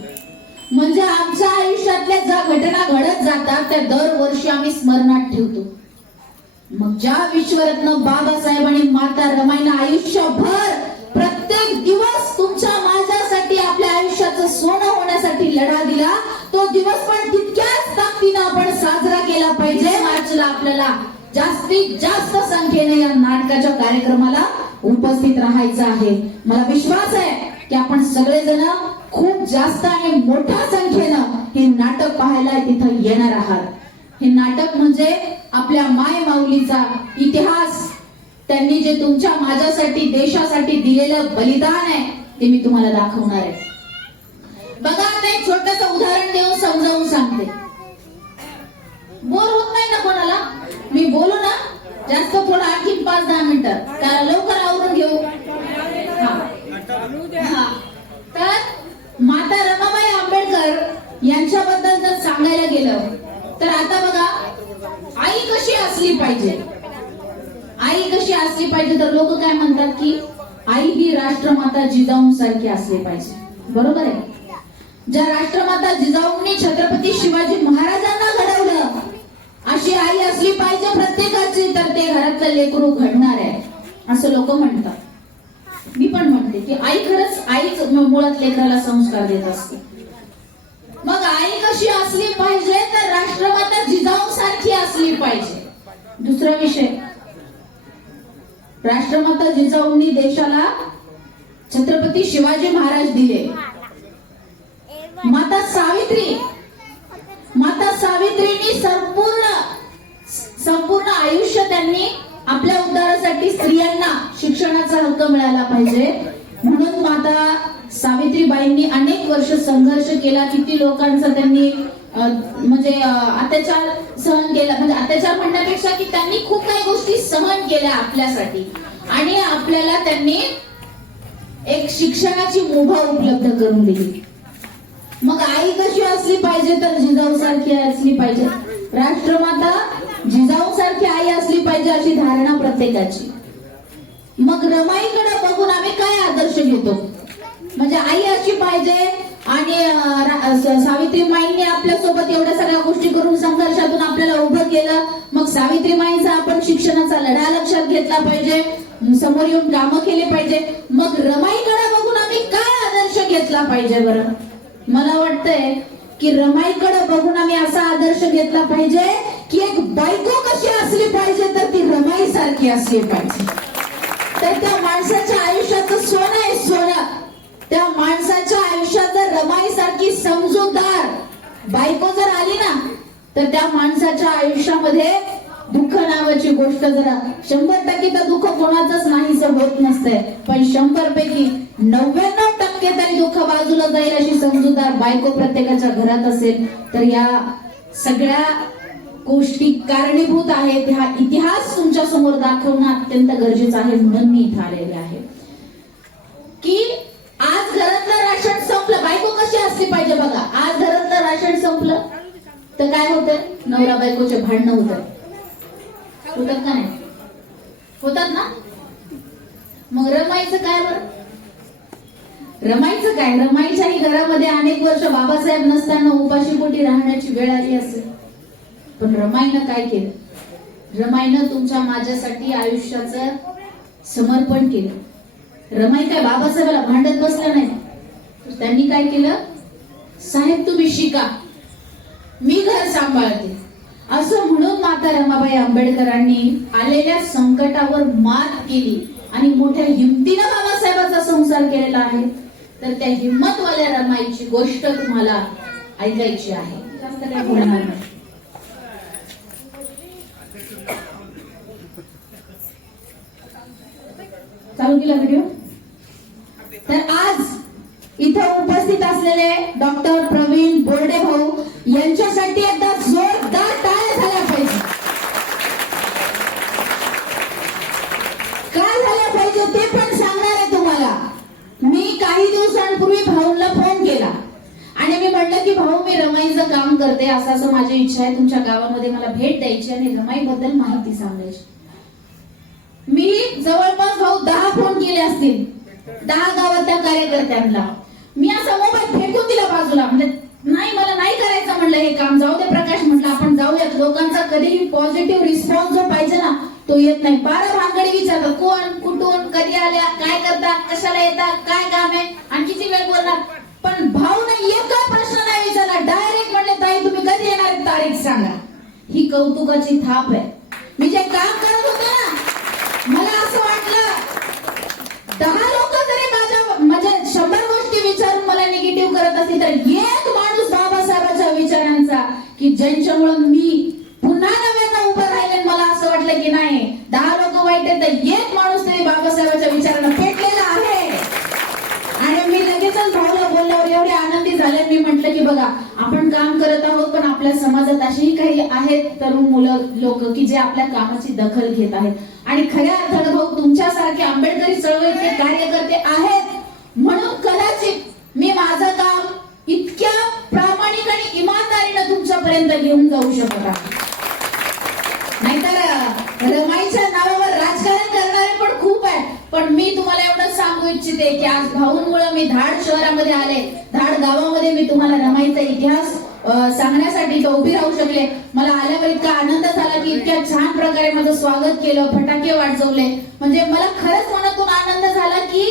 म्हणजे आमच्या आयुष्यातल्या ज्या घटना घडत जातात त्या दरवर्षी आम्ही स्मरणात ठेवतो. मग ज्या विश्वरत्न बाबासाहेबांनी माता रमाईला आयुष्यभर प्रत्येक दिवस तुमच्या माझ्यासाठी आपल्या आयुष्याचं सोनं होण्यासाठी लढा दिला, तो दिवस पण तितक्याच ताकदीनं आपण साजरा केला पाहिजे. मार्चला आपल्याला जास्तीत जास्त संख्येने या नाटकाच्या कार्यक्रमाला उपस्थित राहायचं आहे. मला विश्वास आहे की आपण सगळेजण खूप जास्त आणि मोठ्या संख्येनं हे नाटक पाहायला तिथं येणार आहात. हे नाटक म्हणजे आपल्या माय माऊलीचा इतिहास, त्यांनी जे तुमच्या माझ्यासाठी देशासाठी दिलेलं बलिदान आहे ते मी तुम्हाला दाखवणार आहे. बघा, आता एक छोटंसं उदाहरण देऊन समजावून सांगते. 5-10 मिनिटं, त्याला लवकर आवरून घेऊ. हा. तर माता रमाबाई आंबेडकर यांच्याबद्दल जर सांगायला गेलं तर आता बघा, आई कशी असली पाहिजे, आई कशी असली पाहिजे, तर लोक काय म्हणतात की आई ही राष्ट्रमाता जिजाऊंसारखी असली पाहिजे. बरोबर आहे. ज्या राष्ट्रमाता जिजाऊंनी छत्रपती शिवाजी महाराजांना घडवलं अशी आई असली पाहिजे प्रत्येकाची, तर ते घरातलं लेकरू घडणार आहे असं लोक म्हणतात. मी पण म्हणते की आई खरंच आईच मुळात लेकराला संस्कार देत असते. मग आई कशी असली पाहिजे, तर राष्ट्रमाता जिजाऊंसारखी असली पाहिजे. दुसरा विषय, राष्ट्रमाता जिजाऊंनी देशाला छत्रपती शिवाजी महाराज दिले. माता सावित्रींनी संपूर्ण आयुष्य त्यांनी आपल्या उद्धारासाठी स्त्रियांना शिक्षणाचा हक्क मिळाला पाहिजे म्हणून माता सावित्रीबाईंनी अनेक वर्ष संघर्ष केला. किती लोकांचा त्यांनी म्हणजे अत्याचार सहन केला, म्हणजे अत्याचार म्हणण्यापेक्षा की त्यांनी खूप काही गोष्टी सहन केल्या आपल्यासाठी, आणि आपल्याला त्यांनी एक शिक्षणाची मुभा उपलब्ध करून दिली. मग आई कशी असली पाहिजे, तर जिजाऊ सारखी असली पाहिजे. राष्ट्रमाता जिजाऊ सारखी आई असली पाहिजे अशी धारणा प्रत्येकाची. मग रमाईकडे बघून आम्ही काय आदर्श घेतो, म्हणजे आई अशी पाहिजे, आणि सावित्रीमाईंनी आपल्या सोबत एवढ्या सगळ्या गोष्टी करून संघर्षातून आपल्याला उभं केलं. मग सावित्रीमाईंचा आपण शिक्षणाचा लढा लक्षात घेतला पाहिजे, समोर येऊन कामं केले पाहिजे. मग रमाईकडे बघून आम्ही काय आदर्श घेतला पाहिजे बरं? मला वाटतंय की रमाईकडे बघून आम्ही असा आदर्श घेतला पाहिजे की एक बायको कशी असली पाहिजे, तर ती रमाई सारखी असली पाहिजे. तर त्या माणसाच्या आयुष्याचं सोनं आहे सोनं. त्या माणसाच्या आयुष्यात जर रमाई सारखी समजूतदार बायको जर आली ना, तर त्या माणसाच्या आयुष्यामध्ये दुःख नावाची गोष्ट जरा 100% तर दुःख कोणाचंच नाहीसं होत नसतंय, पण 100 पैकी 99% तरी दुःख बाजूला जाईल अशी समजूतदार बायको प्रत्येकाच्या घरात असेल, तर या सगळ्या गोष्टी कारणीभूत आहेत. हा इतिहास तुमच्या समोर दाखवणं अत्यंत गरजेचं आहे. म्हणून मी इथे आलेले आहे की आज घरातलं राशन संपलं, बायको कशी असली पाहिजे बघा. आज घरातलं राशन संपलं तर काय होतं, नवरा बायकोचे भांडणं होतात का नाही? होतात ना. मग रमाईचं काय बरं? रमाईचं काय, रमाईच्याही घरामध्ये अनेक वर्ष बाबासाहेब नसताना उपाशीपोटी राहण्याची वेळ आली असेल, पण रमाईनं काय केलं? रमाईनं तुमच्या माझ्यासाठी आयुष्याचं समर्पण केलं. रमाई काय बाबासाहेबाला भांडत बसलं नाही, तर त्यांनी काय केलं, साहेब तुम्ही शिका, मी घर सांभाळते असं म्हणून माता रमाबाई आंबेडकरांनी आलेल्या संकटावर मात केली आणि मोठ्या हिमतीनं बाबासाहेबांचा संसार केलेला आहे. तर त्या हिम्मतवाल्या रमाईची गोष्ट तुम्हाला ऐकायची आहे. जास्त काही बोलणार नाही. चालू केला व्हिडिओ. तर आज इथं उपस्थित असलेले डॉक्टर प्रवीण बोर्डे भाऊ यांच्यासाठी एकदा जोरदार टाळ्या झाल्या पाहिजे. काय झाल्या पाहिजे ते पण सांगणार आहे तुम्हाला. मी काही दिवसांपूर्वी भाऊला फोन केला आणि मी म्हटलं की भाऊ मी रमाईचं काम करते, असं माझी इच्छा आहे, तुमच्या गावामध्ये मला भेट द्यायची आणि रमाईबद्दल माहिती सांगायची. मी जवळपास भाऊ 10 फोन केले असतील, 10 गावातल्या कार्यकर्त्यांना. मी असा मोबाईल फेकून दिला बाजूला, म्हणजे नाही मला नाही करायचं म्हणलं हे काम. जाऊ दे प्रकाश म्हटलं आपण जाऊयात. लोकांचा कधीही पॉझिटिव्ह रिस्पॉन्स जो पाहिजे ना तो येत नाही. बारा भानगडी विचारतात, कोण कुठून कधी आल्या, काय करतात, कशाला येतात, काय काम आहे आणि किती वेळ बोलणार. पण भाऊने एका प्रश्न नाही विचारला, डायरेक्ट म्हणले ताई तुम्ही कधी येणार तारीख सांगा. ही कौतुकाची थाप आहे. मी जे काम करत होते ना, मला असं वाटलं 10 लोक जरी माझ्या म्हणजे 100 गोष्टी विचारून मला निगेटिव्ह करत असतील तर एक माणूस बाबासाहेबांच्या विचारांचा की ज्यांच्यामुळे मी पुन्हा नव्यानं उभं राहिले, मला असं वाटलं की नाही 10 लोक वाईट आहेत तर एक माणूस तरी बाबासाहेबांच्या विचारांना पेटलेला आहे. आणि मी लगेचच भाऊला बोलल्यावर एवढे आनंदी झाले. मी म्हटलं की बघा आपण काम करत आहोत, पण आपल्या समाजात अशीही काही आहेत तरुण मुलं लोक की जे आपल्या कामाची दखल घेत आहेत. आणि खऱ्या अर्थानं भाऊ तुमच्यासारखे आंबेडकरी चळवळीतले कार्यकर्ते आहेत म्हणून कदाचित मी माझं काम इतक्या प्रामाणिक आणि इमानदारीनं तुमच्यापर्यंत घेऊन जाऊ शकत आहे. नाहीतर रमाईच्या नावावर राजकारण करणारे पण खूप आहे. पण मी तुम्हाला एवढंच सांगू इच्छिते की आज भाऊंमुळे मी धाड शहरामध्ये आले, धाड गावामध्ये मी तुम्हाला रमाईचा इतिहास सांगण्यासाठी तो उभी राहू शकले. मला आल्यावर इतका आनंद झाला की इतक्या छान प्रकारे माझं स्वागत केलं, फटाके वाजवले. म्हणजे मला खरंच मनातून आनंद झाला की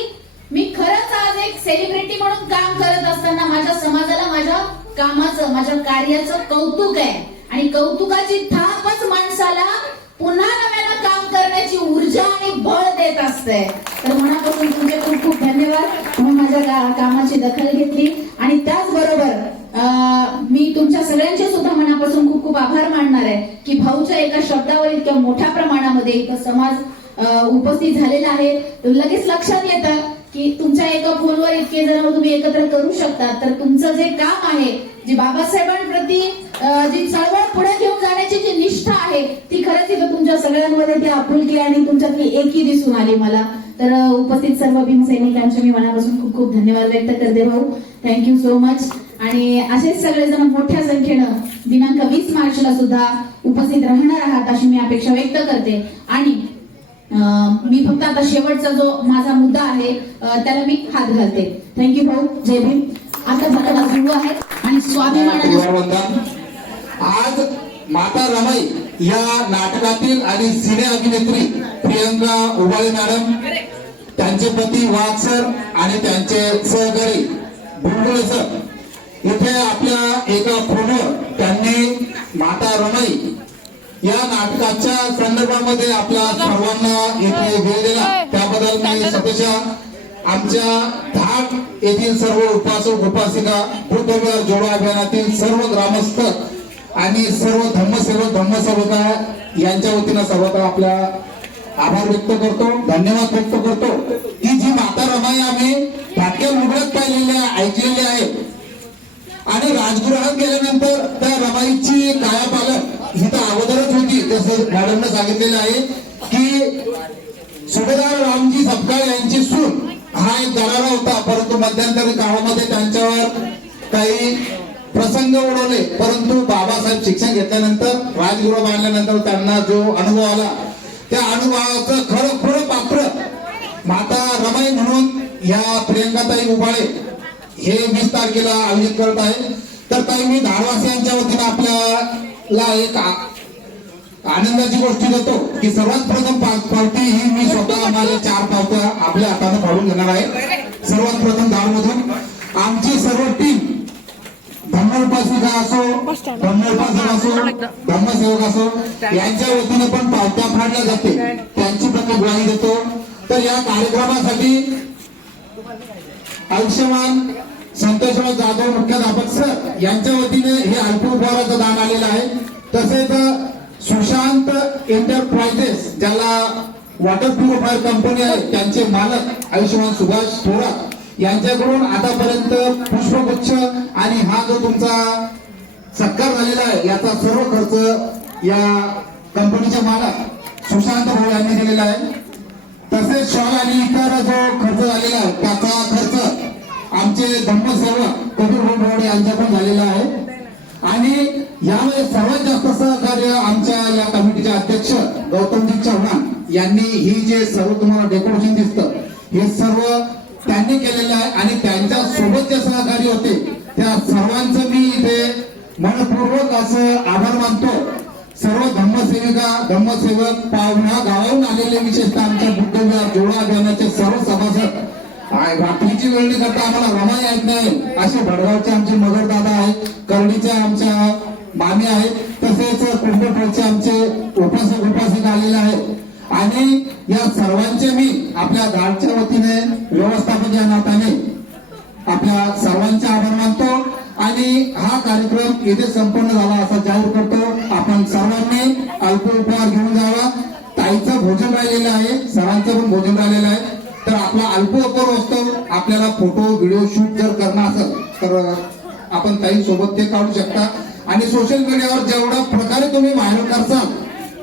मी खरंच आज एक सेलिब्रिटी म्हणून काम करत असताना माझ्या समाजाला माझ्या कामाचं, माझ्या कार्याचं कौतुक आहे. आणि कौतुकाची थापच माणसाला पुन्हा नव्यानं काम करण्याची ऊर्जा आणि बळ देत असते. तर मनापासून तुमचे खूप खूप धन्यवाद. तुम्ही माझ्या कामाची दखल घेतली. आणि त्याचबरोबर मी तुमच्या सगळ्यांचे सुद्धा मनापासून खूप खूप आभार मानणार आहे की भाऊच्या एका शब्दावर इतक्या मोठ्या प्रमाणामध्ये इथं समाज उपस्थित झालेला आहे. लगेच लक्षात येतं की तुमच्या एका फोनवर इतके जण तुम्ही एकत्र करू शकता. तर तुमचं जे काम आहे, जी बाबासाहेबांप्रती जी चळवळ पुढे घेऊन जाण्याची जी निष्ठा आहे, ती खरंच इथं तुमच्या सगळ्यांमध्ये ती आपुलकी आणि तुमच्यातली एकी दिसून आली मला. तर उपस्थित सर्व भीमसैनिकांचे मी मनापासून खूप खूप धन्यवाद व्यक्त करते भाऊ. Thank you so much. आणि असेच सगळेजण मोठ्या संख्येनं दिनांक 20 मार्चला सुद्धा उपस्थित राहणार आहात अशी मी अपेक्षा व्यक्त करते. आणि मी फक्त आता शेवटचा जो माझा मुद्दा आहे त्याला मी हात घालते. थँक्यू भाऊ. जय भीम. आता भटना सुरू आहेत आणि स्वाभिमानाने आज माता रमाई या नाटकातील आणि सिने अभिनेत्री प्रियंका उबाळे मॅडम, त्यांचे पती वाघ सर आणि त्यांचे सहकारी बुलबुले सर इथे आपल्या एका फोनवर त्यांनी माता रमाई या नाटकाच्या संदर्भामध्ये आपल्या सर्वांना इथे वेळ दिला. त्याबद्दल मी सतशः आमच्या धाड येथील सर्व उपासक उपासिका, बुद्ध विहार जोडो अभियानातील सर्व ग्रामस्थ आणि सर्व धम्मसेविका यांच्या वतीनं सर्वत्र आपल्या आभार व्यक्त करतो, धन्यवाद व्यक्त करतो की जी माता रमाई आम्ही फाटक्या मुघळत पाहिलेली ऐकलेली आहे. आणि राजगृहात गेल्यानंतर त्या रमाईची कायापालट ही तर अगोदरच होती. तसं मॅडमने सांगितलेलं आहे की सुभेदार रामजी सपकाळ यांची सून हा एक दरारा होता, परंतु मध्यंतरी गावामध्ये त्यांच्यावर काही प्रसंग ओढवले. परंतु बाबासाहेब शिक्षण घेतल्यानंतर, राजगृह बांधल्यानंतर त्यांना जो अनुभव आला, त्या अनुभवाचं खरं पात्र माता रमाई म्हणून या प्रियंकाताई उबाळे हे 20 तारखेला आयोजित करत आहे. तर ताई, मी धाडवासियांच्या वतीने आपल्याला एक आनंदाची गोष्ट देतो की सर्वात प्रथम पावती ही मी स्वतः माझ्या 4 पावत्या आपल्या हाताने फाडून घेणार आहे. सर्वात प्रथम धाडमधून आमची सर्व टीम, धम्मोपासिका असो, धम्मोपासक असो, धम्मसेवक असो, यांच्या वतीने पण पावत्या फाडल्या जाते. त्यांची पण ग्वाही देतो. तर या कार्यक्रमासाठी आयुष्यमान संतोषराव जाधव मुख्याध्यापक सर यांच्या वतीने हे अल्पोपहाराचं दान आलेलं आहे. तसेच सुशांत एंटरप्राइजेस, ज्याला वॉटर प्युरिफायर कंपनी आहे, त्यांचे मालक आयुष्यमान सुभाष थोरात यांच्याकडून आतापर्यंत पुष्पगुच्छ आणि हा जो तुमचा सत्कार झालेला आहे याचा सर्व खर्च या कंपनीचे मालक सुशांत भाऊ यांनी दिलेला आहे. तसेच शॉल आणि इतर जो खर्च झालेला आहे त्याचा खर्च आमचे धम्मसेवक कबीर भाऊ यांच्या पण झालेला आहे. आणि यामध्ये सर्वात जास्त सहकार्य आमच्या या कमिटीचे अध्यक्ष गौतमजी चव्हाण यांनी ही जे सर्व तुम्हाला डेकोरेशन दिसतं हे सर्व त्यांनी केलेलं आहे. आणि त्यांच्या सोबत जे सहकारी होते त्या सर्वांचं मी इथे मनपूर्वक असं आभार मानतो. सर्व धम्मसेविका, धम्मसेवक, पाहुणा, गावाहून आलेले, विशेषतः आमच्या बुद्ध विहार जोडो अभियानाचे सर्व सभासद, रात्रीची वेळणी करता आम्हाला रमाई येत नाही असे भडगावचे आमचे मगर दादा आहेत, करडीच्या आमच्या मामी आहेत, तसेच कुंभटचे आमचे उपासिका आलेले आहेत. आणि या सर्वांचे मी आपल्या धाडच्या वतीने, व्यवस्थापक या नात्याने आपल्या सर्वांचे आभार मानतो. आणि हा कार्यक्रम इथे संपन्न झाला असा जाहीर करतो. आपण सर्वांनी अल्प उपहार घेऊन जावा. ताईचं भोजन राहिलेलं आहे, सरांचं पण भोजन राहिलेलं आहे. तर आपला अल्प उपहार असतो. आपल्याला फोटो व्हिडिओ शूट जर करणं असेल तर आपण ताईंसोबत ते काढू शकता. आणि सोशल मीडियावर जेवढ्या प्रकारे तुम्ही व्हायरल करसाल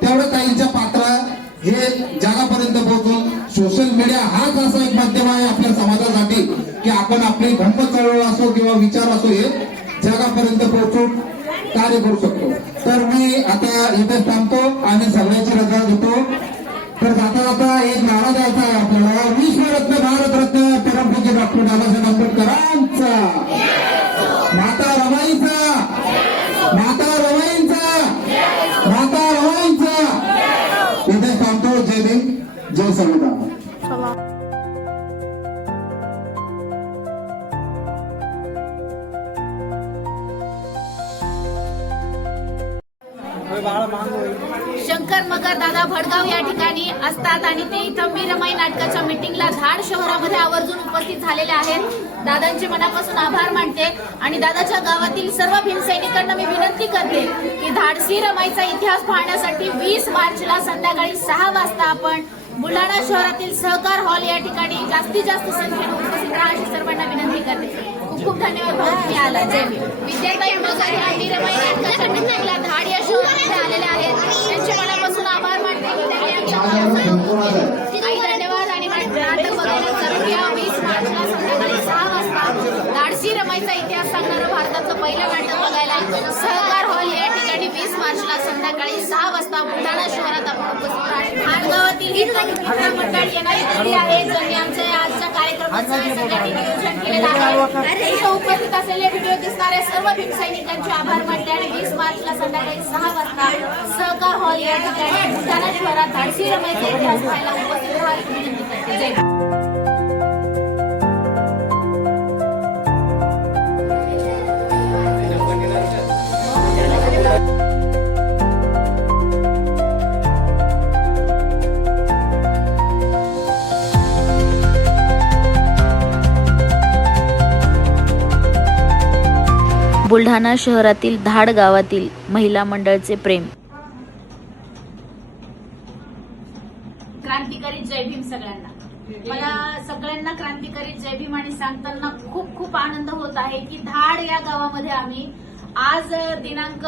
तेवढं ताईंच्या पात्र हे जगापर्यंत पोहोचून सोशल मीडिया हाच असा एक माध्यम आहे आपल्या समाजासाठी की आपण आपली धर्म चळवळ असो किंवा विचार असो हे जगापर्यंत पोहोचून कार्य करू शकतो. तर मी आता इथे थांबतो आणि सगळ्याची रजा घेतो. तर जाता जाता एक नारा द्यायचा आहे आपल्याला. विश्वरत्न भारतरत्न परमपूज्य डॉक्टर बाबासाहेब आंबेडकरांचा, माता रमाईचा, माता रमाईंचा, माता रमाईंचा. इथे थांबतो. जय भीम, जय संविधान. शंकर मगर दादा भडगाव या ठिकाणी असतात आणि ते इथं मी रमाई नाटकाच्या मीटिंगला धाड शहरामध्ये आवर्जून उपस्थित झालेले आहेत. दादांचे मनापासून आभार मानते आणि दादाच्या गावातील सर्व भीमसैनिकांना मी विनंती करते की धाडसी रमाईचा इतिहास पाहण्यासाठी 20 मार्चला संध्याकाळी 6 वाजता आपण बुलढाणा शहरातील सहकार हॉल या ठिकाणी जास्तीत जास्त संख्येने उपस्थित राहा अशी सर्वांना विनंती करते. खूप खूप धन्यवाद भाऊ, तुम्ही आला. जय भीम. विद्याताई मगर या मी रमाई नाटकाच्या मीटिंगला धाड या शहरामध्ये आलेल्या आहेत. त्यांचे मनापासून आभार मानते. आई धन्यवाद. आणि नाटक बघायला जरूर या. 20 मार्चला संध्याकाळी 6 वाजता धाडसी रमाईचा इतिहास सांगणारं भारताचं पहिलं नाटक बघायला सहकार हॉल या ठिकाणी 20 मार्चला संध्याकाळी 6 वाजता बुलढाणा शहरात आपण उपस्थित राहू. खानगावातील मित्रमंडळ येणारी घरी आहे ज्यांनी आमच्या आजच्या कार्यक्रमाचं सगळ्यांनी नियोजन केलेलं आहे. इथं उपस्थित असलेले व्हिडिओ दिसणाऱ्या सर्व भीमसैनिकांचे आभार मानते आणि 20 मार्चला संध्याकाळी 6 वाजता सहकार हॉल या ठिकाणी बुलढाणा शहरात धाडसी रमाईचा इतिहास पाहायला उपस्थित राहायची विनंती करते. जय भीम. बुलढाणा शहरातील धाड गावातील महिला मंडळचे प्रेम. क्रांतिकारी जय भीम सगळ्यांना. मला सगळ्यांना क्रांतिकारी जय भीम आणि सांगताना खूप खूप आनंद होत आहे की धाड या गावामध्ये आम्ही आज दिनांक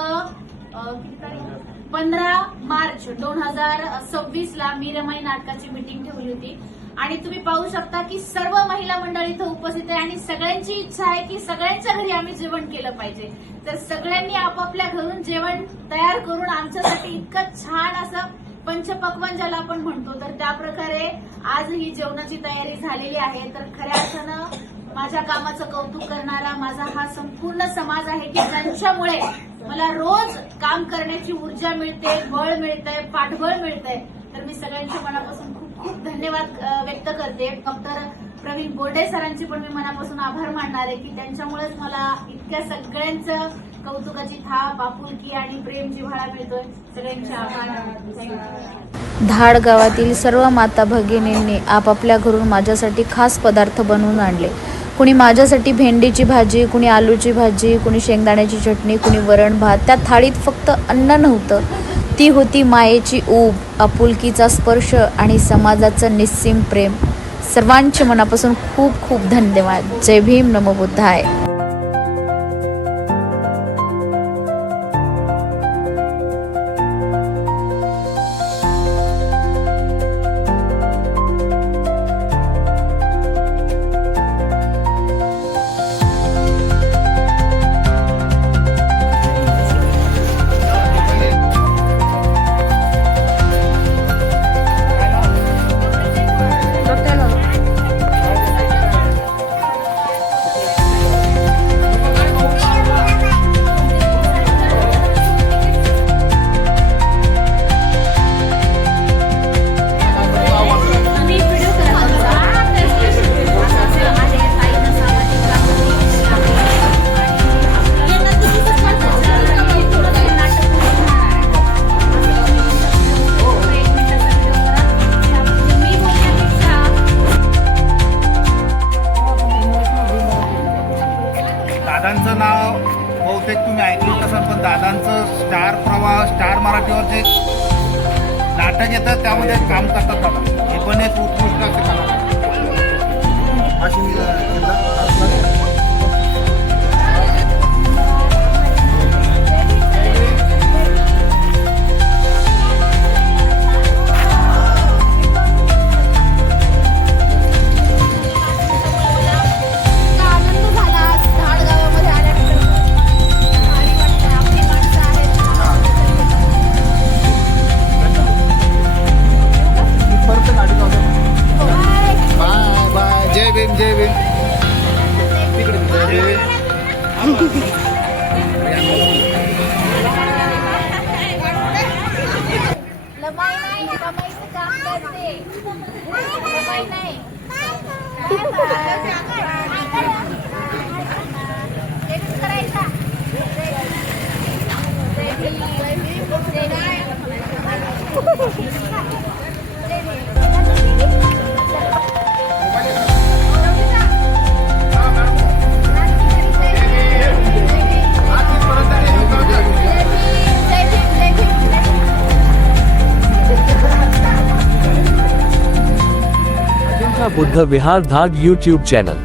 15 मार्च 2026 ला मी रमाई नाटकाची मीटिंग ठेवली होती आणि तुम्ही पाहू शकता की सर्व महिला मंडळी इथं उपस्थित आहे आणि सगळ्यांची इच्छा आहे की सगळ्यांच्या घरी आम्ही जेवण केलं पाहिजे. तर सगळ्यांनी आपापल्या घरून जेवण तयार करून आमच्यासाठी इतकं छान असं पंचपक्वान्न ज्याला आपण म्हणतो तर त्या प्रकारे आज ही जेवणाची तयारी झालेली आहे. तर खऱ्या अर्थानं माझ्या कामाचं कौतुक करणारा माझा हा संपूर्ण समाज आहे की त्यांच्यामुळे मला रोज काम करण्याची ऊर्जा मिळते, बळ मिळतंय, पाठबळ मिळतंय. तर मी सगळ्यांच्या मनापासून खूप खूप धन्यवाद व्यक्त करते. डॉक्टर प्रवीण बोर्डे सरांची पण मी मनापासून आभार मानणार आहे की त्यांच्यामुळेच मला इतक्या सगळ्यांचं कौतुकाची थाप, आपुलकी आणि प्रेम जिव्हाळा मिळतोय. सगळ्यांचे आभार. धाड गावातील सर्व माता भगिनींनी आपापल्या घरून माझ्यासाठी खास पदार्थ बनवून आणले. कुणी माझ्यासाठी भेंडीची भाजी, कुणी आलूची भाजी, कुणी शेंगदाण्याची चटणी, कुणी वरण भात. त्या थाळीत फक्त अन्न नव्हतं, ती होती मायेची ऊब, आपुलकीचा स्पर्श आणि समाजाचं निस्सीम प्रेम. सर्वांच्या मनापासून खूप खूप धन्यवाद. जय भीम, नमो बुद्धाय. दादांचं नाव बहुतेक तुम्ही ऐकलं असाल, पण दादांचं स्टार प्रवाह, स्टार मराठीवर जे नाटक येतं त्यामध्ये काम करतात दादा. हे पण एक उत्कृष्ट असे कलाकार. कमाईचं काम करते. कमाई नाही. लेडीज करायचा. अजिंठा बुद्ध विहार धाग YouTube चैनल।